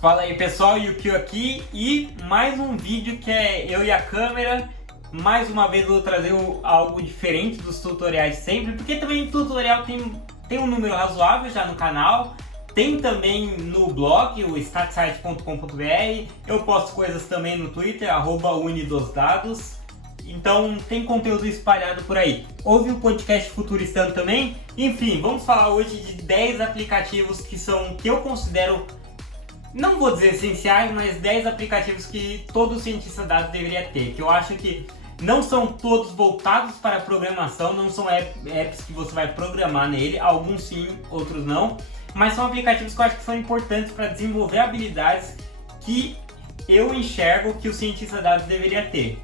Fala aí pessoal, Yukio aqui e mais um vídeo que é eu e a câmera. Mais uma vez eu vou trazer algo diferente dos tutoriais de sempre, porque também tutorial tem um número razoável já no canal. Tem também no blog, o statsite.com.br. Eu posto coisas também no Twitter, @unidosdados. Então tem conteúdo espalhado por aí. Ouve o podcast Futuristando também. Enfim, vamos falar hoje de 10 aplicativos que eu considero, não vou dizer essenciais, mas 10 aplicativos que todo cientista de dados deveria ter. Que eu acho que não são todos voltados para a programação, não são apps que você vai programar nele. Alguns sim, outros não. Mas são aplicativos que eu acho que são importantes para desenvolver habilidades que eu enxergo que o cientista de dados deveria ter.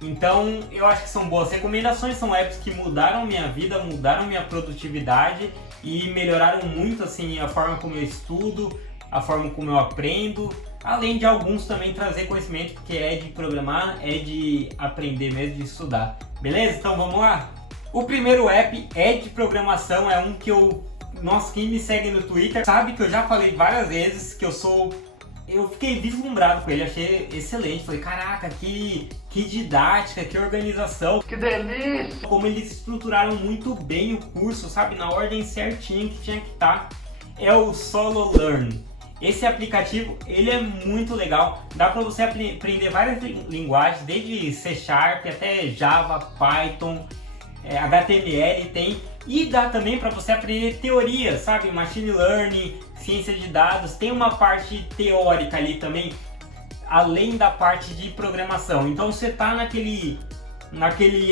Então, eu acho que são boas recomendações, são apps que mudaram minha vida, mudaram minha produtividade e melhoraram muito assim a forma como eu estudo, a forma como eu aprendo, além de alguns também trazer conhecimento, porque é de programar, é de aprender mesmo, de estudar. Beleza? Então vamos lá? O primeiro app é de programação, é um que nossa, quem me segue no Twitter sabe que eu já falei várias vezes que eu fiquei vislumbrado com ele, achei excelente. Falei, caraca, que didática, que organização. Que delícia! Como eles estruturaram muito bem o curso, sabe? Na ordem certinha que tinha que estar. É o Solo Learn. Esse aplicativo, ele é muito legal. Dá para você aprender várias linguagens, desde C Sharp até Java, Python, HTML tem. E dá também para você aprender teoria, sabe? Machine Learning, ciência de dados. Tem uma parte teórica ali também, além da parte de programação. Então você está naquele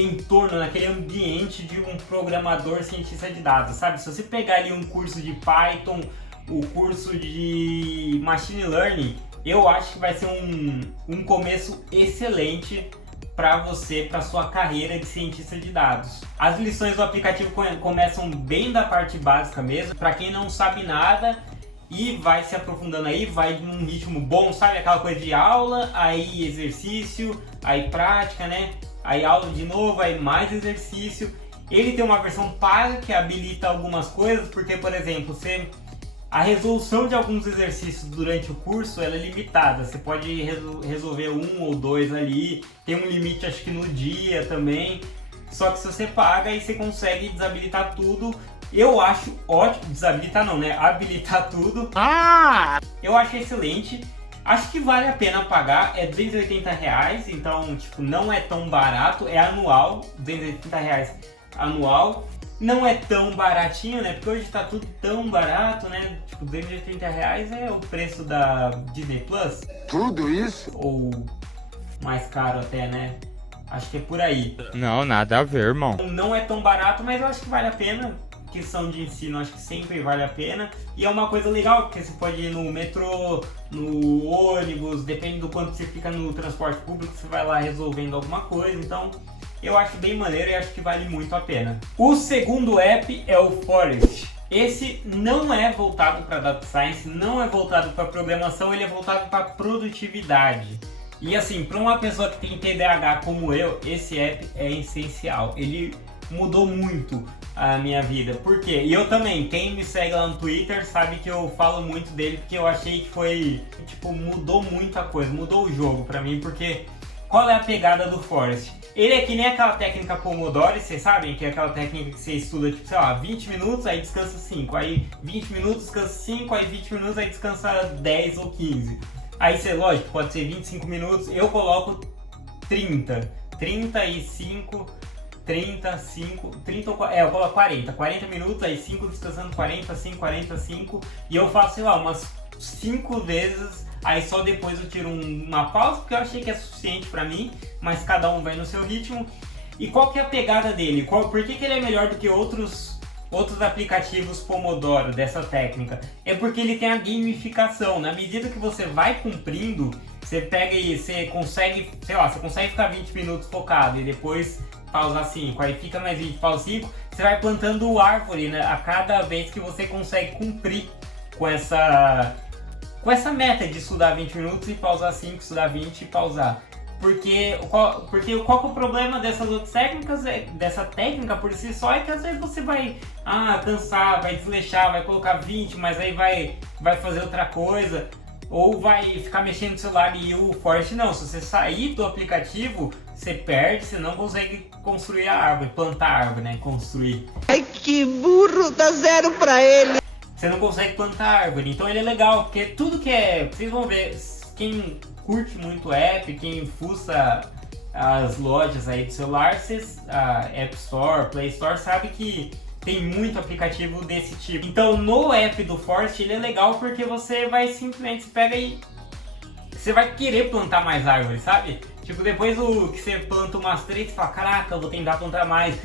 entorno, naquele ambiente de um programador cientista de dados, sabe? Se você pegar ali um curso de Python, o curso de Machine Learning, eu acho que vai ser um começo excelente para você, para sua carreira de cientista de dados. As lições do aplicativo começam bem da parte básica mesmo, para quem não sabe nada e vai se aprofundando aí, vai num ritmo bom, sabe? Aquela coisa de aula, aí exercício, aí prática, né? Aí aula de novo, aí mais exercício. Ele tem uma versão paga que habilita algumas coisas, porque, por exemplo, a resolução de alguns exercícios durante o curso ela é limitada. Você pode resolver um ou dois ali, tem um limite acho que no dia também. Só que se você paga aí você consegue desabilitar tudo. Eu acho ótimo, desabilitar não, né? Habilitar tudo. Eu acho excelente. Acho que vale a pena pagar, é R$280, então tipo, não é tão barato, é anual, R$280 anual. Não é tão baratinho, né? Porque hoje tá tudo tão barato, né? Tipo, R$280 é o preço da Disney Plus. Tudo isso? Ou mais caro até, né? Acho que é por aí. Não, nada a ver, irmão. Não é tão barato, mas eu acho que vale a pena. Questão de ensino, acho que sempre vale a pena. E é uma coisa legal, porque você pode ir no metrô, no ônibus, depende do quanto você fica no transporte público, você vai lá resolvendo alguma coisa, então eu acho bem maneiro e acho que vale muito a pena. O segundo app é o Forest. Esse não é voltado para Data Science, não é voltado para programação, ele é voltado para produtividade. E assim, para uma pessoa que tem TDAH como eu, esse app é essencial. Ele mudou muito a minha vida. Por quê? E eu também, quem me segue lá no Twitter sabe que eu falo muito dele, porque eu achei que foi, tipo, mudou muita coisa, mudou o jogo para mim, porque qual é a pegada do Forest? Ele é que nem aquela técnica Pomodoro, vocês sabem que é aquela técnica que você estuda, tipo, sei lá, 20 minutos, aí descansa 5, aí 20 minutos, descansa 5, aí 20 minutos, aí descansa 10 ou 15. Aí você, lógico, pode ser 25 minutos, eu coloco 30, 35, 35, 30 ou 40, eu coloco 40 minutos, aí 5 descansando 40, 5, 40, 5, e eu faço, sei lá, umas 5 vezes. Aí só depois eu tiro uma pausa, porque eu achei que é suficiente pra mim, mas cada um vai no seu ritmo. E qual que é a pegada dele? Por que ele é melhor do que outros aplicativos Pomodoro dessa técnica? É porque ele tem a gamificação. Na medida que você vai cumprindo, você pega e você consegue, sei lá, você consegue ficar 20 minutos focado e depois pausar 5. Aí fica mais 20, pausa 5. Você vai plantando árvore, né, a cada vez que você consegue cumprir com essa meta de estudar 20 minutos e pausar 5, estudar 20 e pausar. Porque qual que é o problema dessas outras técnicas? Dessa técnica por si só é que às vezes você vai cansar, vai desleixar, vai colocar 20, mas aí vai fazer outra coisa. ou vai ficar mexendo no celular. E o Forest não, se você sair do aplicativo, você perde, você não consegue construir a árvore, plantar a árvore, né? Construir. Ai, que burro, dá 0 pra ele. Você não consegue plantar a árvore, então ele é legal, porque tudo que é... Vocês vão ver, quem curte muito app, quem fuça as lojas aí do celular, a App Store, Play Store, sabe que tem muito aplicativo desse tipo. Então no app do Forest ele é legal porque você vai simplesmente, você pega e você vai querer plantar mais árvores, sabe? Tipo, depois que você planta umas 3, você fala, caraca, eu vou tentar plantar mais,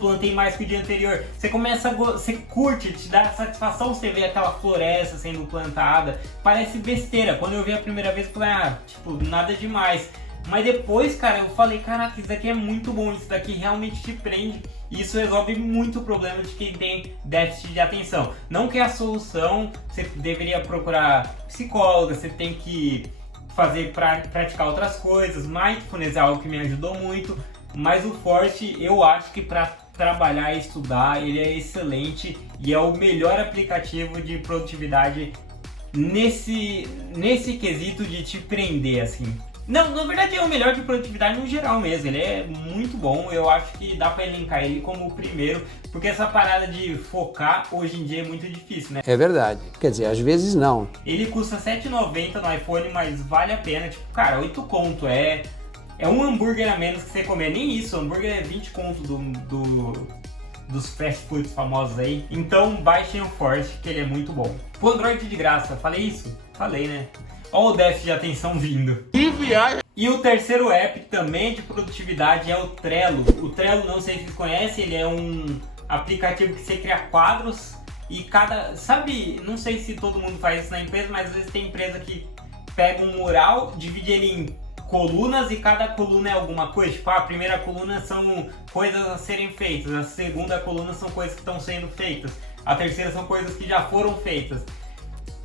plantei mais que o dia anterior. Você começa você curte, te dá satisfação você ver aquela floresta sendo plantada. Parece besteira, quando eu vi a primeira vez eu falei, tipo, nada demais. Mas depois, cara, eu falei, caraca, isso daqui é muito bom, isso daqui realmente te prende. E isso resolve muito o problema de quem tem déficit de atenção. Não que a solução, você deveria procurar psicóloga, você tem que praticar outras coisas. Mindfulness é algo que me ajudou muito, mas o Forest eu acho que para trabalhar e estudar ele é excelente e é o melhor aplicativo de produtividade nesse quesito de te prender, assim. Não, na verdade é o melhor de produtividade no geral mesmo, ele é muito bom, eu acho que dá pra elencar ele como o primeiro, porque essa parada de focar hoje em dia é muito difícil, né? É verdade, quer dizer, às vezes não. Ele custa R$7,90 no iPhone, mas vale a pena, tipo, cara, 8 conto, é um hambúrguer a menos que você comer, nem isso, o hambúrguer é 20 conto dos fast foods famosos aí, então baixem o Forest, que ele é muito bom. O Android de graça, falei isso? Falei, né? Olha o déficit de atenção vindo. Que viagem! E o terceiro app também de produtividade é o Trello. O Trello, não sei se vocês conhecem, ele é um aplicativo que você cria quadros e sabe, não sei se todo mundo faz isso na empresa, mas às vezes tem empresa que pega um mural, divide ele em colunas e cada coluna é alguma coisa. Tipo, a primeira coluna são coisas a serem feitas, a segunda coluna são coisas que estão sendo feitas, a terceira são coisas que já foram feitas.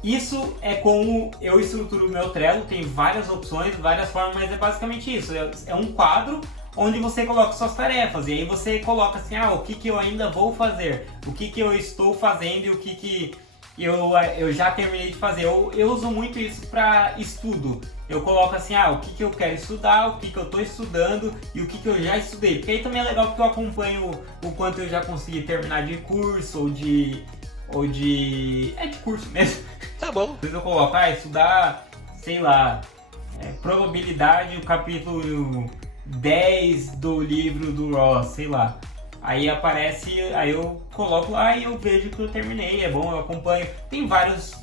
Isso é como eu estruturo o meu Trello, tem várias opções, várias formas, mas é basicamente isso. É um quadro onde você coloca suas tarefas e aí você coloca assim, o que eu ainda vou fazer, o que eu estou fazendo e o que eu já terminei de fazer. Eu uso muito isso para estudo. Eu coloco assim, o que eu quero estudar, o que eu estou estudando e o que eu já estudei. Porque aí também é legal porque eu acompanho o quanto eu já consegui terminar de curso ou de curso mesmo. Tá bom. Depois eu coloco, estudar, sei lá, probabilidade, o capítulo 10 do livro do Ross, sei lá. Aí aparece, aí eu coloco lá e eu vejo que eu terminei, é bom, eu acompanho. Tem várias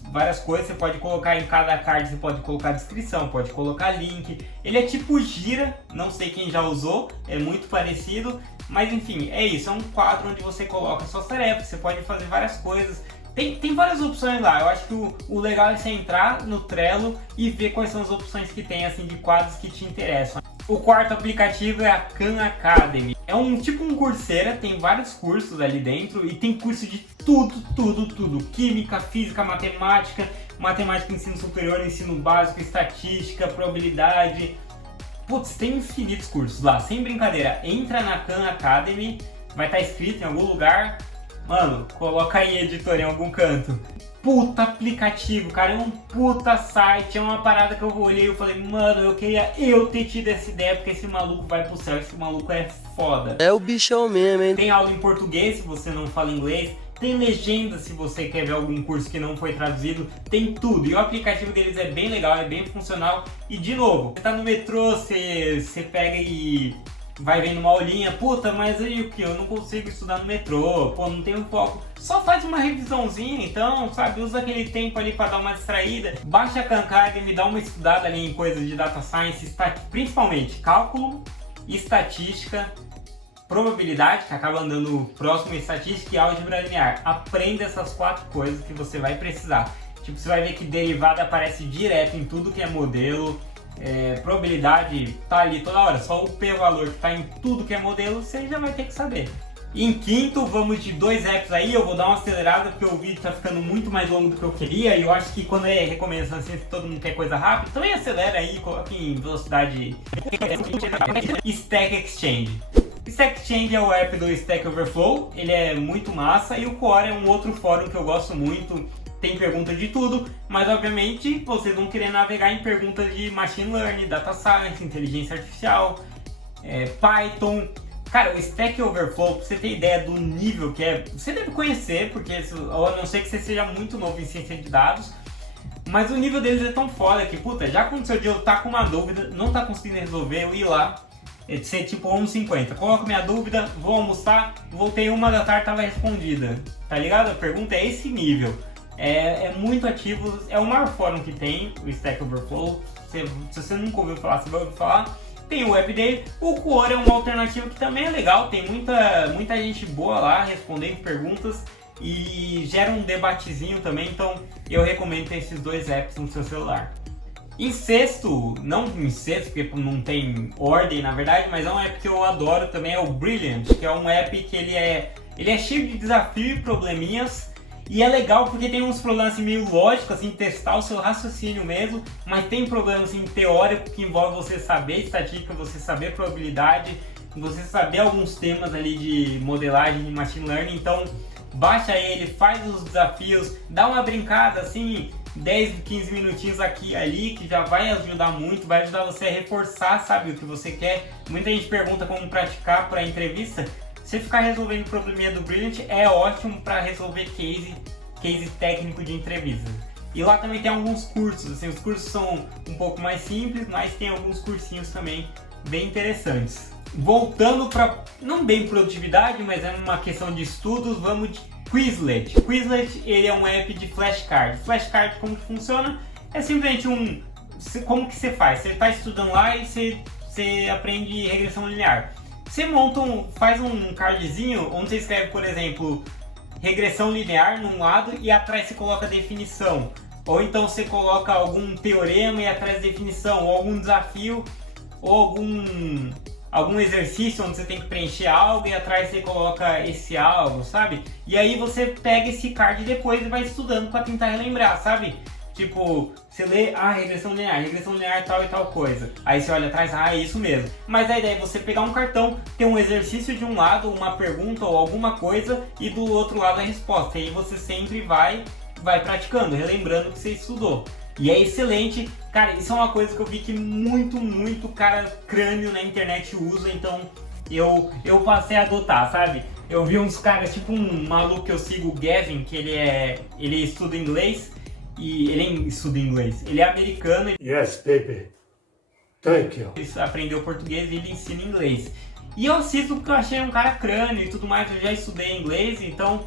coisas, você pode colocar em cada card, você pode colocar descrição, pode colocar link. Ele é tipo Gira, não sei quem já usou, é muito parecido. Mas enfim, é isso, é um quadro onde você coloca suas tarefas, você pode fazer várias coisas. Tem várias opções lá, eu acho que o legal é você entrar no Trello e ver quais são as opções que tem assim, de quadros que te interessam. O quarto aplicativo é a Khan Academy. É tipo um Coursera, tem vários cursos ali dentro e tem curso de tudo. Química, física, matemática, ensino superior, ensino básico, estatística, probabilidade. Putz, tem infinitos cursos lá, sem brincadeira. Entra na Khan Academy, vai estar escrito em algum lugar. Mano, coloca aí, editor, em algum canto. Puta aplicativo, cara, é um puta site, é uma parada que eu olhei e falei, mano, eu queria ter tido essa ideia, porque esse maluco vai pro céu, esse maluco é foda. É o bichão mesmo, hein? Tem aula em português, se você não fala inglês, tem legenda se você quer ver algum curso que não foi traduzido, tem tudo. E o aplicativo deles é bem legal, é bem funcional. E de novo, você tá no metrô, você pega e vai vendo uma aulinha, puta, mas aí o que? Eu não consigo estudar no metrô, pô, não tenho foco. Só faz uma revisãozinha, então, sabe, usa aquele tempo ali pra dar uma distraída. Baixa a Khan Academy, dá uma estudada ali em coisas de data science, principalmente cálculo, estatística, probabilidade, que acaba andando próximo, estatística e álgebra linear. Aprenda essas 4 coisas que você vai precisar. Tipo, você vai ver que derivada aparece direto em tudo que é modelo. Probabilidade tá ali toda hora, só o p-valor que tá em tudo que é modelo, você já vai ter que saber. E em quinto, vamos de 2 apps aí, eu vou dar uma acelerada porque o vídeo tá ficando muito mais longo do que eu queria e eu acho que quando é recomendação assim, se todo mundo quer coisa rápida, também acelera aí, coloca em velocidade. Stack Exchange. Stack Exchange é o app do Stack Overflow, ele é muito massa e o Quora é um outro fórum que eu gosto muito. tem pergunta de tudo, mas obviamente vocês vão querer navegar em perguntas de Machine Learning, Data Science, Inteligência Artificial, Python. Cara, o Stack Overflow, pra você ter ideia do nível que é, você deve conhecer, porque a não ser que você seja muito novo em ciência de dados, mas o nível deles é tão foda que, puta, já aconteceu de eu estar com uma dúvida, não tá conseguindo resolver, eu ir lá, ser tipo 11h50, coloco minha dúvida, vou almoçar, voltei 1 da tarde, tava respondida, tá ligado? A pergunta é esse nível, é muito ativo, é o maior fórum que tem, o Stack Overflow, se você nunca ouviu falar, você vai ouvir falar. Tem o Webday, o Quora é uma alternativa que também é legal, tem muita gente boa lá respondendo perguntas e gera um debatezinho também, então eu recomendo ter esses 2 apps no seu celular. Em sexto, não em sexto porque não tem ordem na verdade, mas é um app que eu adoro também, é o Brilliant, que é um app que ele é cheio de desafio e probleminhas. E é legal porque tem uns problemas assim, meio lógicos, assim, testar o seu raciocínio mesmo, mas tem problemas assim, teórico que envolve você saber estatística, você saber probabilidade, você saber alguns temas ali de modelagem de machine learning. Então baixa ele, faz os desafios, dá uma brincada assim, 10, 15 minutinhos aqui e ali, que já vai ajudar muito, vai ajudar você a reforçar, sabe, o que você quer. Muita gente pergunta como praticar para entrevista. Se ficar resolvendo o probleminha do Brilliant, é ótimo para resolver case técnico de entrevista. E lá também tem alguns cursos, assim, os cursos são um pouco mais simples, mas tem alguns cursinhos também bem interessantes. Voltando para, não bem produtividade, mas é uma questão de estudos, vamos de Quizlet. Quizlet, ele é um app de flashcard. Flashcard, como que funciona? É simplesmente como que você faz? Você está estudando lá e você aprende regressão linear. Você faz um cardzinho onde você escreve, por exemplo, regressão linear num lado e atrás você coloca definição. Ou então você coloca algum teorema e atrás definição, ou algum desafio, ou algum exercício onde você tem que preencher algo e atrás você coloca esse algo, sabe? E aí você pega esse card depois e vai estudando para tentar relembrar, sabe? Tipo, você lê, regressão linear tal e tal coisa. Aí você olha atrás, é isso mesmo. Mas a ideia é você pegar um cartão, ter um exercício de um lado, uma pergunta ou alguma coisa, e do outro lado a resposta. E aí você sempre vai praticando, relembrando o que você estudou. E é excelente. Cara, isso é uma coisa que eu vi que muito cara crânio na internet usa, então eu passei a adotar, sabe? Eu vi uns caras, tipo um maluco que eu sigo, o Gavin, que ele estuda inglês. E ele estuda inglês, ele é americano. Yes, baby. Thank you. Ele aprendeu português e ele ensina inglês. E eu assisto porque eu achei um cara crânio e tudo mais, eu já estudei inglês, então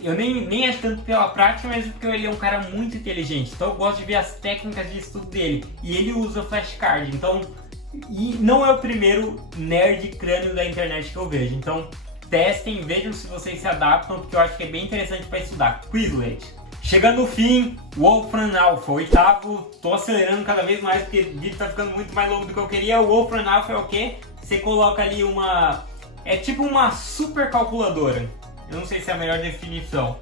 eu nem acho tanto pela prática, mas porque ele é um cara muito inteligente. Então eu gosto de ver as técnicas de estudo dele. E ele usa flashcard, então... E não é o primeiro nerd crânio da internet que eu vejo. Então testem, vejam se vocês se adaptam, porque eu acho que é bem interessante para estudar. Quizlet. Chegando no fim, Wolfram Alpha, 8º, tô acelerando cada vez mais porque o vídeo tá ficando muito mais longo do que eu queria. O Wolfram Alpha é o quê? Você coloca ali é tipo uma super calculadora. Eu não sei se é a melhor definição.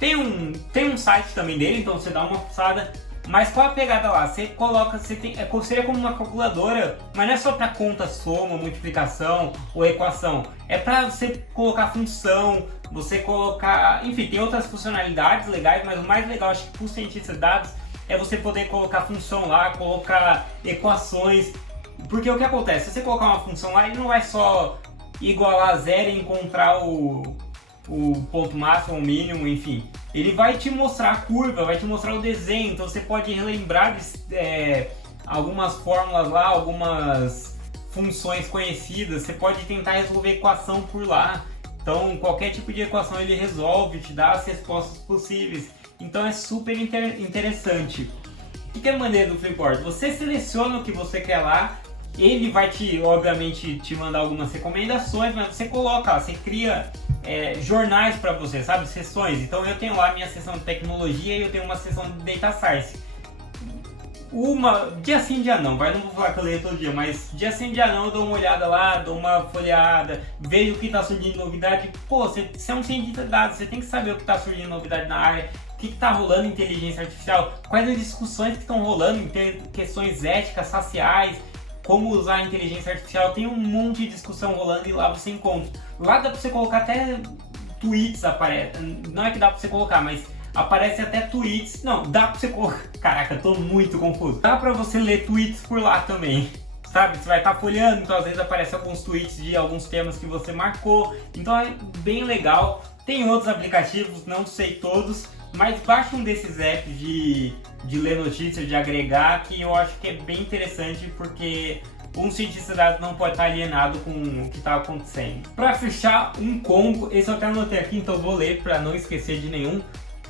Tem um site também dele, então você dá uma fuçada. Mas qual a pegada lá? Você coloca, seria como uma calculadora, mas não é só para conta, soma, multiplicação ou equação. É para você colocar função, você colocar... Enfim, tem outras funcionalidades legais, mas o mais legal, acho que por cientista de dados, é você poder colocar função lá, colocar equações. Porque o que acontece? Se você colocar uma função lá, ele não vai só igualar a zero e encontrar o ponto máximo, o mínimo, enfim. Ele vai te mostrar a curva, vai te mostrar o desenho, então você pode relembrar algumas fórmulas lá, algumas funções conhecidas, você pode tentar resolver equação por lá. Então qualquer tipo de equação ele resolve, te dá as respostas possíveis. Então é super interessante. O que é a maneira do Flipboard? Você seleciona o que você quer lá, ele vai obviamente te mandar algumas recomendações, mas você coloca, você cria jornais para você, sabe? Seções. Então eu tenho lá a minha seção de tecnologia e eu tenho uma seção de Data Science. Dia sim, dia não, não vou falar que eu leio todo dia, mas dia sim, dia não eu dou uma olhada lá, dou uma folheada, vejo o que está surgindo de novidade. Pô, você é um cientista de dados, você tem que saber o que está surgindo de novidade na área, o que está rolando em inteligência artificial, quais as discussões que estão rolando em questões éticas, raciais, como usar a inteligência artificial. Tem um monte de discussão rolando e lá você encontra. Lá dá pra você colocar até tweets, não é que dá pra você colocar, mas aparece até tweets. Não, dá pra você colocar. Caraca, eu tô muito confuso. Dá pra você ler tweets por lá também. Sabe, você vai estar folheando, então às vezes aparece alguns tweets de alguns temas que você marcou. Então é bem legal. Tem outros aplicativos, não sei todos, mas baixa um desses apps de ler notícias, de agregar, que eu acho que é bem interessante, porque um cientista de dados não pode estar alienado com o que está acontecendo. Para fechar, um combo, esse eu até anotei aqui, então vou ler para não esquecer de nenhum.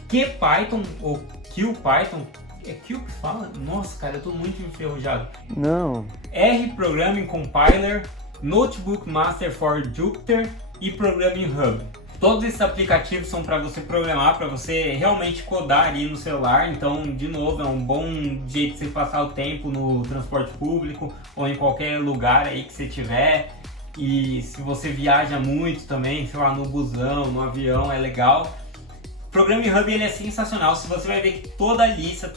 QPython ou QPython. É Q que fala? Nossa, cara, eu tô muito enferrujado. Não. R Programming Compiler, Notebook Master for Jupyter e Programming Hub. Todos esses aplicativos são para você programar, para você realmente codar ali no celular. Então, de novo, é um bom jeito de você passar o tempo no transporte público ou em qualquer lugar aí que você tiver. E se você viaja muito também, sei lá, no busão, no avião, é legal. O Programming Hub ele é sensacional, se você vai ver que toda a lista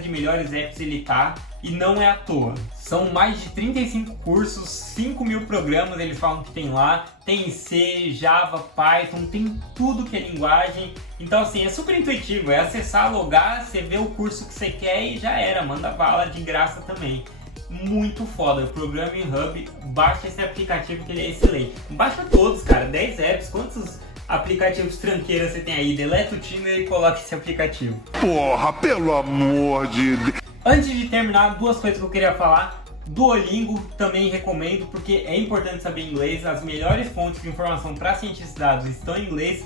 de melhores apps ele tá, e não é à toa. São mais de 35 cursos, 5.000 programas eles falam que tem lá, tem C, Java, Python, tem tudo que é linguagem. Então assim, é super intuitivo, é acessar, logar, você vê o curso que você quer e já era, manda bala de graça também. Muito foda, o Programming Hub, baixa esse aplicativo que ele é excelente. Baixa todos, cara, 10 apps, quantos aplicativos tranqueiras você tem aí? Deleta o Tinder e coloca esse aplicativo. Porra, pelo amor de Deus. Antes de terminar, duas coisas que eu queria falar. Duolingo também recomendo, porque é importante saber inglês. As melhores fontes de informação para cientistas de dados estão em inglês.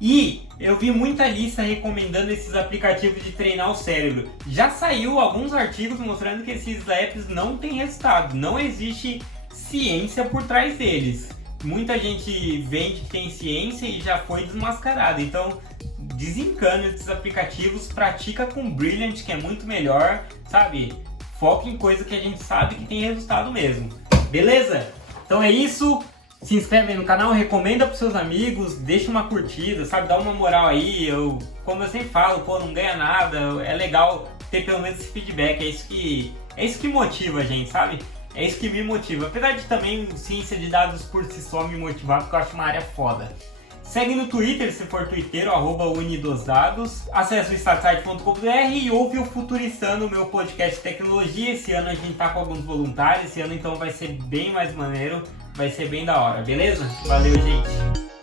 E eu vi muita lista recomendando esses aplicativos de treinar o cérebro. Já saiu alguns artigos mostrando que esses apps não têm resultado. Não existe ciência por trás deles. Muita gente vende que tem ciência e já foi desmascarada. Então, desencana esses aplicativos, pratica com Brilliant, que é muito melhor, sabe? Foca em coisa que a gente sabe que tem resultado mesmo. Beleza? Então é isso. Se inscreve aí no canal, recomenda pros seus amigos, deixa uma curtida, sabe? Dá uma moral aí. Como eu sempre falo, pô, não ganha nada. É legal ter pelo menos esse feedback. É isso que motiva a gente, sabe? É isso que me motiva. Apesar de também ciência de dados por si só me motivar, porque eu acho uma área foda. Segue no Twitter, se for twitteiro, @unidosdados. Acesse o statsite.com.br e ouve o Futuristando, o meu podcast de tecnologia. Esse ano a gente tá com alguns voluntários, esse ano então vai ser bem mais maneiro, vai ser bem da hora, beleza? Valeu, gente!